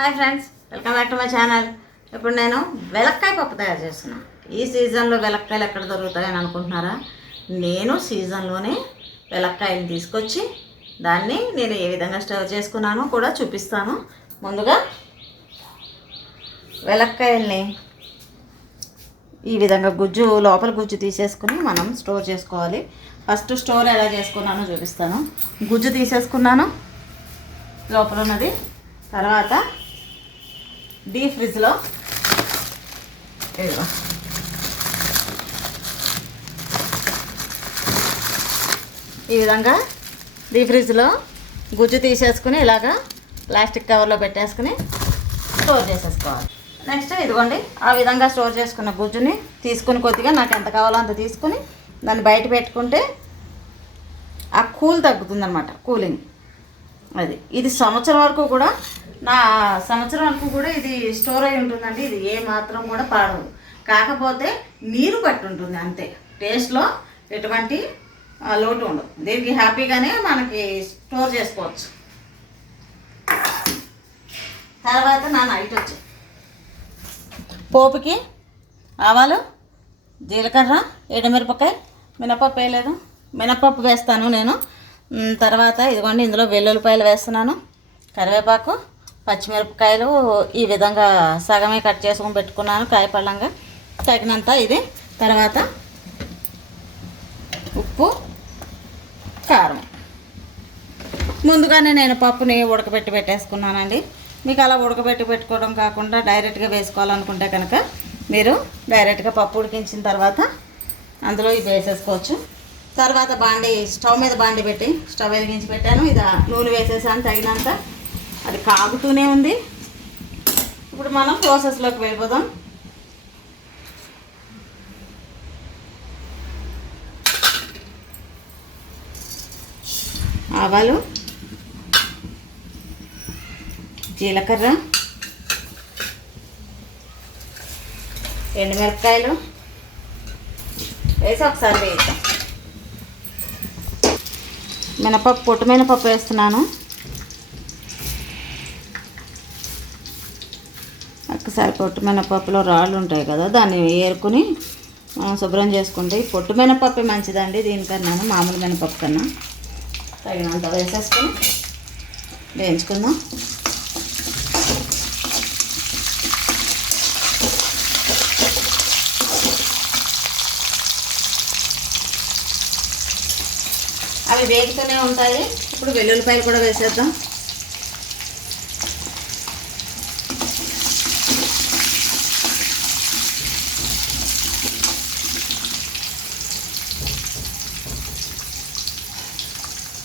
Hi friends welcome back to my channel. ఇప్పుడు నేను వెలక్కాయ పప్పు తయారు చేస్తున్నాను ఈ సీజన్లో వెలక్కాయలు ఎక్కడ దొరుకుతాయని అనుకుంటున్నారా? నేను సీజన్లోనే వెలక్కాయని తీసుకొచ్చి దాన్ని నేను ఏ విధంగా స్టోర్ చేసుకున్నానో కూడా చూపిస్తాను. ముందుగా వెలక్కాయల్ని ఈ విధంగా గుజ్జు లోపల గుజ్జు తీసేసుకుని మనం స్టోర్ చేసుకోవాలి. ఫస్ట్ స్టోర్ ఎలా చేసుకున్నానో చూపిస్తాను. గుజ్జు తీసేసుకున్నాను. లోపల ఉన్నది. తర్వాత డీ ఫ్రిడ్జ్లో. ఇదిగో. ఈ విధంగా డీ ఫ్రిడ్జ్లో గుజ్జు తీసేసుకుని ఇలాగా ప్లాస్టిక్ కవర్లో పెట్టేసుకుని స్టోర్ చేసేసుకోవాలి. నెక్స్ట్ ఇదిగోండి ఆ విధంగా స్టోర్ చేసుకున్న గుజ్జుని తీసుకుని కొద్దిగా నాకు ఎంత కావాలో అంత తీసుకుని దాన్ని బయట పెట్టుకుంటే ఆ కూల్ తగ్గుతుందనమాట కూలింగ్. అది ఇది సంవత్సరం వరకు కూడా నా సంవత్సరం వరకు కూడా ఇది స్టోర్ అయి ఉంటుందండి. ఇది ఏ మాత్రం కూడా పాడదు కాకపోతే నీరు పట్టి ఉంటుంది అంతే టేస్ట్లో ఎటువంటి లోటు ఉండదు. దీనికి హ్యాపీగానే మనకి స్టోర్ చేసుకోవచ్చు. తర్వాత నా నైట్ వచ్చి. పోపుకి ఆవాలు జీలకర్ర ఎండుమిరపకాయ మినపప్పు వేయలేదు. మినపప్పు వేస్తాను నేను. తర్వాత ఇదిగోండి ఇందులో వెల్లుల్లిపాయలు వేస్తున్నాను. కరివేపాకు పచ్చిమిరపకాయలు ఈ విధంగా సగమే కట్ చేసుకొని పెట్టుకున్నాను కాయపళ్ళంగా తగినంత ఇది. తర్వాత ఉప్పు కారం. ముందుగానే నేను పప్పుని ఉడకబెట్టి పెట్టేసుకున్నానండి. మీకు అలా ఉడకబెట్టి పెట్టుకోవడం కాకుండా డైరెక్ట్గా వేసుకోవాలనుకుంటే కనుక మీరు డైరెక్ట్గా పప్పు ఉడికించిన తర్వాత అందులో ఇది వేసేసుకోవచ్చు. తర్వాత బాండి స్టవ్ మీద బాండి పెట్టి స్టవ్ వెలిగించి పెట్టాను. ఇది నూనె వేసేసాను తగినంత అది కాగుతూనే ఉంది. ఇప్పుడు మనం ప్రాసెస్లోకి వెళ్ళిపోదాం. ఆవాలు జీలకర్ర ఎండుమిరపకాయలు వేసి ఒకసారి వేద్దాం. మినపప్పు పొట్టు మినపప్పు వేస్తున్నాను. ఒకసారి పొట్టు మినపప్పులో రాళ్ళు ఉంటాయి కదా దాన్ని ఏరుకుని మనం శుభ్రం చేసుకుంటే ఈ పొట్టు మినపప్పే మంచిదండి. దీనికన్నా మామూలు మినపప్పు కన్నా. తగినంత వేసేసుకొని వేయించుకుందాం. అవి వేగుతూనే ఉంటాయి. ఇప్పుడు వెల్లుల్లిపాయలు కూడా వేసేద్దాం.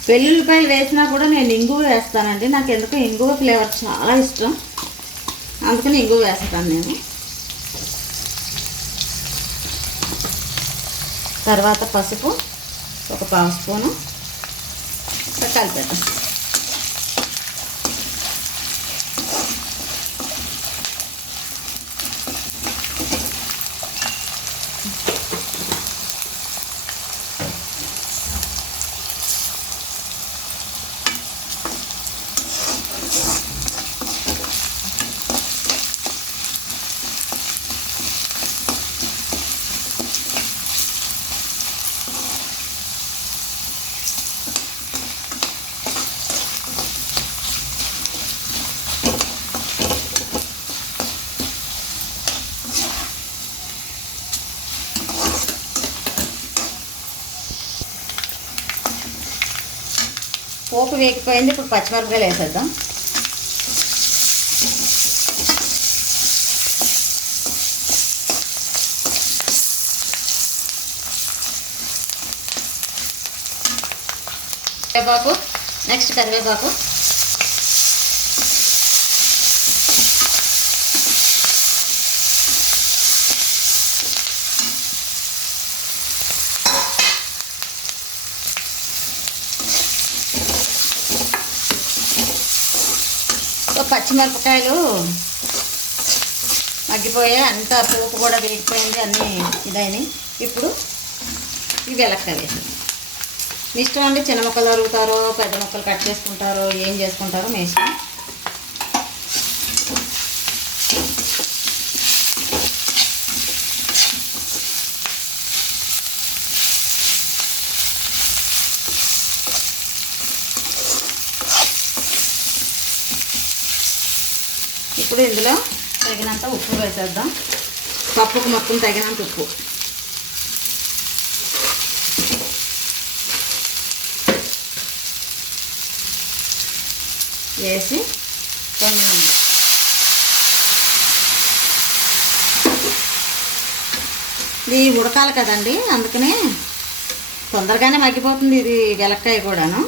వెల్లుల్లిపాయలు వేసినా కూడా నేను ఇంగువ వేస్తానండి. నాకు ఎందుకో ఇంగువ ఫ్లేవర్ చాలా ఇష్టం. అందుకని ఇంగువ వేస్తాను నేను. తర్వాత పసుపు ఒక పావు స్పూను. ఇంకా కలిపేద్దాం. పోపు వేగిపోయింది. ఇప్పుడు పచ్చిమిరపకాయలు వేసేద్దాం. కరివేపాకు. నెక్స్ట్ కరివేపాకు. పచ్చిమిరపకాయలు మగ్గిపోయాయి. అంత పోపు కూడా వేగిపోయింది అన్నీ ఇదైనాయి. ఇప్పుడు ఇవి వెలక్కాయ వేసాం మీ ఇష్టం అండి చిన్న మొక్కలు తరుగుతారో పెద్ద మొక్కలు కట్ చేసుకుంటారో ఏం చేసుకుంటారో మీ ఇష్టం. ఇప్పుడు ఇందులో తగినంత ఉప్పు వేసేద్దాం. పప్పుకు మొత్తం తగినంత ఉప్పు. వేసి కొన్ని ఇది ఉడకాలి కదండి అందుకనే తొందరగానే మగ్గిపోతుంది ఇది వెలక్కాయ కూడాను.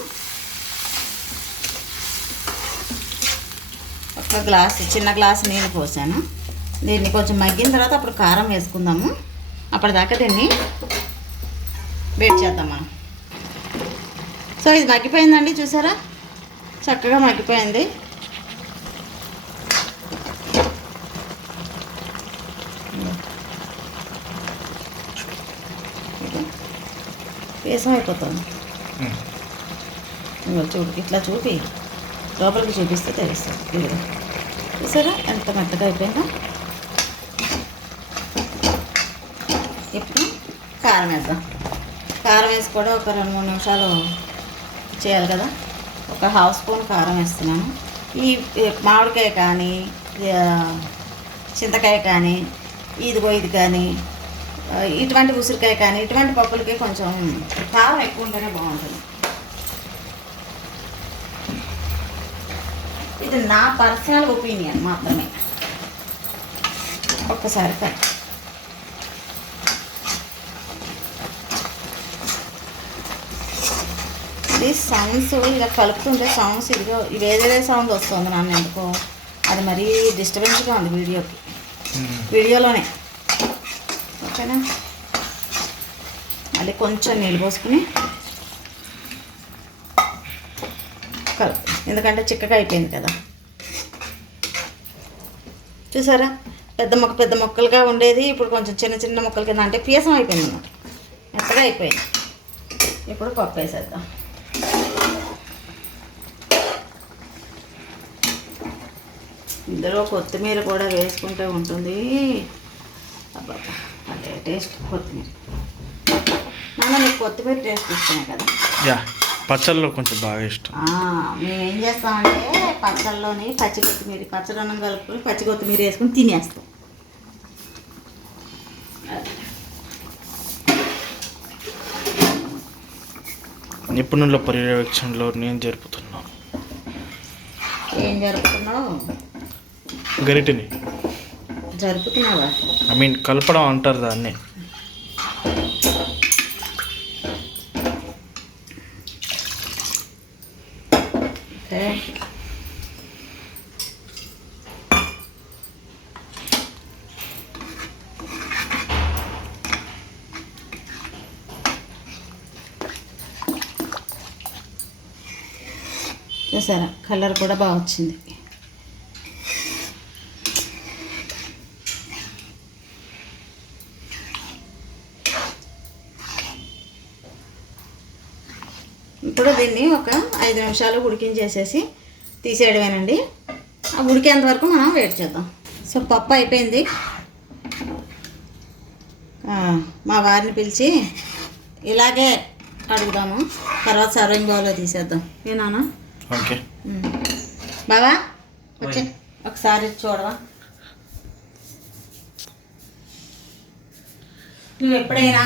ఒక గ్లాస్ చిన్న గ్లాస్ నీళ్ళు పోసాను. దీన్ని కొంచెం మగ్గిన తర్వాత అప్పుడు కారం వేసుకుందాము. అప్పటిదాకా దీన్ని వేడి చేద్దాం మనం. సో ఇది మగ్గిపోయిందండి చూసారా? చక్కగా మగ్గిపోయింది. వేసం అయిపోతుంది చూడు ఇట్లా చూపి. లోపలికి చూపిస్తే తెలుస్తుంది. ఇదిగో. చూసారా? ఎంత మెత్తగా అయిపోయిందో? ఇప్పుడు కారం వేద్దాం. కారం వేసి కూడా ఒక రెండు మూడు నిమిషాలు చేయాలి కదా. ఒక హాఫ్ స్పూన్ కారం వేస్తున్నాను. ఈ మామిడికాయ కానీ చింతకాయ కానీ ఇదిగో ఇది కానీ ఇటువంటి ఉసిరికాయ కానీ ఇటువంటి పప్పులకి కొంచెం కారం ఎక్కువ ఉంటేనే బాగుంటుంది. ఇది నా పర్సనల్ ఒపీనియన్ మాత్రమే. ఒక్కసారి కట్ ఇది సౌండ్స్ ఇలా కలుపుతుంటే సౌండ్స్ ఇదిగో వేరే సౌండ్ వస్తుంది నన్ను ఎందుకో. అది మరీ డిస్టర్బెన్స్గా ఉంది వీడియోకి. వీడియోలోనే. ఓకేనా? మళ్ళీ కొంచెం నీళ్ళు పోసుకుని కలుపు. ఎందుకంటే చిక్కగా అయిపోయింది కదా. చూసారా? పెద్ద మొక్క పెద్ద మొక్కలుగా ఉండేది. ఇప్పుడు కొంచెం చిన్న చిన్న మొక్కల కింద అంటే పీసం అయిపోయింది అన్నమాట మెత్తగా అయిపోయింది. ఇప్పుడు పప్పు వేసేద్దాం. ఇందులో కొత్తిమీర కూడా వేసుకుంటే ఉంటుంది. అబ్బా అదే టేస్ట్ కొత్తిమీర. నాన్న నీకు కొత్తిమీర టేస్ట్ ఇస్తున్నాయి కదా? పచ్చళ్ళలో కొంచెం బాగా ఇష్టం. మేము ఏం చేస్తామంటే పచ్చళ్ళలోని పచ్చి కొత్తిమీర పచ్చడి అన్నం కలుపుకొని పచ్చి కొత్తిమీర వేసుకొని తినేస్తాం. నిపుణుల పర్యవేక్షణలో నేను జరుపుతున్నాను ఏం జరుపుతున్నావు? గరిటిని. జరుపుతున్నావా? ఐ మీన్ కలపడం అంటారు దాన్ని ఓకే చూసారా? కలర్ కూడా బాగా వచ్చింది. ఇప్పుడు దీన్ని ఒక ఐదు నిమిషాలు ఉడికించేసేసి తీసేయడమేనండి. ఆ ఉడికేంత వరకు మనం వెయిట్ చేద్దాం. సో పప్పు అయిపోయింది. మా వారిని పిలిచి ఇలాగే అడుగుదాము తర్వాత సర్వింగ్ బౌల్లో తీసేద్దాం. ఏనానా ఓకే. బావా వచ్చే. ఒకసారి చూడవా? నువ్వు ఎప్పుడైనా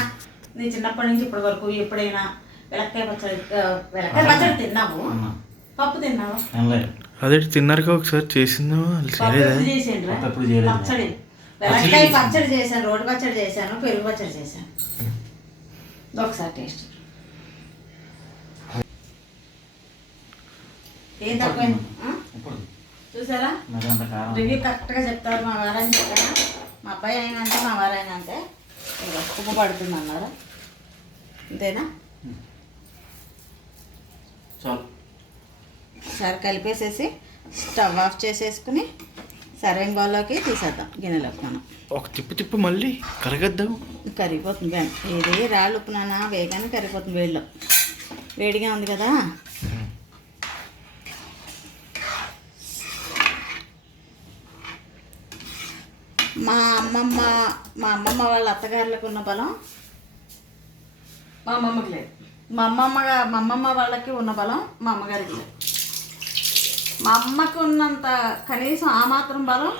నీ చిన్నప్పటి నుంచి ఇప్పటి వరకు ఎప్పుడైనా వెలక్కాయ పచ్చడి వెలక్కాయ పచ్చడి తిన్నావు? పప్పు తిన్నావా? అదే తిన్నారుగా ఒకసారి చేసిందో. పచ్చడి. వెలక్కాయ పచ్చడి చేశాను రోడ్డు పచ్చడి చేశాను పెరుగు పచ్చడి చేశాను. ఒకసారి టేస్ట్. ఏం తక్కువైంది? చూసారా? రివ్యూ కరెక్ట్గా చెప్తారు మా వారని చెప్పారా మా అబ్బాయి అయినా అంతే మా వారైనా అంతే ఇదిగో ఉప్పు పడుతుంది అన్నారు. అంతేనా? సరే కలిపేసేసి స్టవ్ ఆఫ్ చేసేసుకుని సర్వింగ్ బౌల్లోకి తీసేద్దాం గిన్నెలోకి మనం. ఒక తిప్పు తిప్పు మళ్ళీ కరగద్దాం. కరిగిపోతుంది ఇది రాళ్ళు ఉప్పు నాన్న వేగానే కరిగిపోతుంది వేడిలో. వేడిగా ఉంది కదా? మా అమ్మమ్మ మా అమ్మమ్మ వాళ్ళ అత్తగారులకు ఉన్న బలం? మా అమ్మమ్మకి లేదు. మా అమ్మమ్మ గా- మా అమ్మమ్మ వాళ్ళకి ఉన్న బలం మా అమ్మగారికి లేదు. మా అమ్మకు ఉన్నంత కనీసం ఆ మాత్రం బలం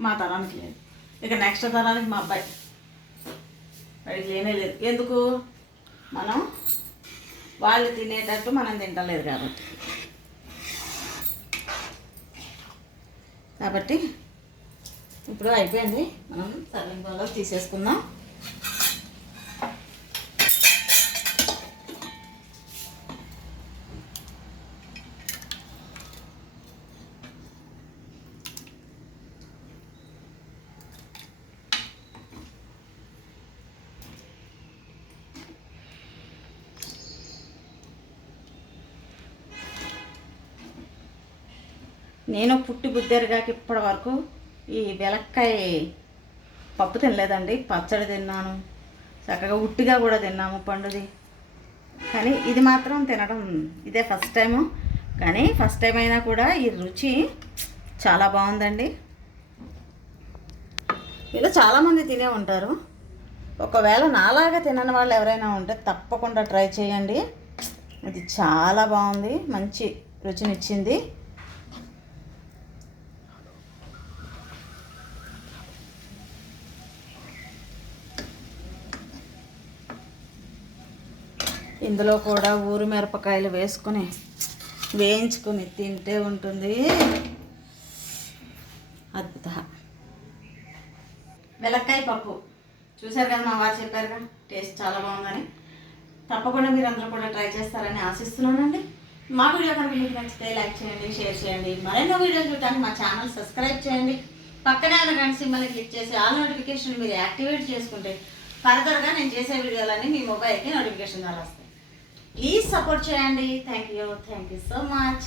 మా తరానికి లేదు. ఇక నెక్స్ట్ తరానికి మా అబ్బాయి. వాడికి లేనే లేదు. ఎందుకు? మనం వాళ్ళు తినేటట్టు మనం తింటలేదు కాబట్టి. కాబట్టి ఇప్పుడు అయిపోయింది. మనం సర్వింగ్ బౌల్లో తీసేసుకుందాం. నేను పుట్టి బుద్ధెరగాకి ఇప్పటి వరకు ఈ వెలక్కాయ పప్పు తినలేదండి పచ్చడి తిన్నాను. చక్కగా ఉట్టిగా కూడా తిన్నాము పండుది. కానీ ఇది మాత్రం తినడం ఇదే ఫస్ట్ టైము కానీ ఫస్ట్ టైం అయినా కూడా ఈ రుచి చాలా బాగుందండి. ఇలా చాలామంది తినే ఉంటారు. ఒకవేళ నాలాగా తినని వాళ్ళు ఎవరైనా ఉంటే తప్పకుండా ట్రై చేయండి. ఇది చాలా బాగుంది మంచి రుచినిచ్చింది. ఇందులో కూడా ఊరు మిరపకాయలు వేసుకుని వేయించుకుని తింటే ఉంటుంది. అద్భుత వెలక్కాయ పప్పు. చూశారు కదా మా వారు చెప్పారుగా టేస్ట్ చాలా బాగుందని. తప్పకుండా మీరు అందరూ కూడా ట్రై చేస్తారని ఆశిస్తున్నానండి. మా వీడియో కనుక మీకు నచ్చితే లైక్ చేయండి షేర్ చేయండి. మరెన్నో వీడియోలు చూడటానికి మా ఛానల్ సబ్స్క్రైబ్ చేయండి. పక్కనే ఉన్న గంట సింబల్ని క్లిక్ చేసి ఆల్ నోటిఫికేషన్ మీరు యాక్టివేట్ చేసుకుంటే ఫర్దర్గా నేను చేసే వీడియోలన్నీ మీ మొబైల్కి నోటిఫికేషన్ ద్వారా ప్లీజ్ సపోర్ట్ చేయండి thank you thank you so much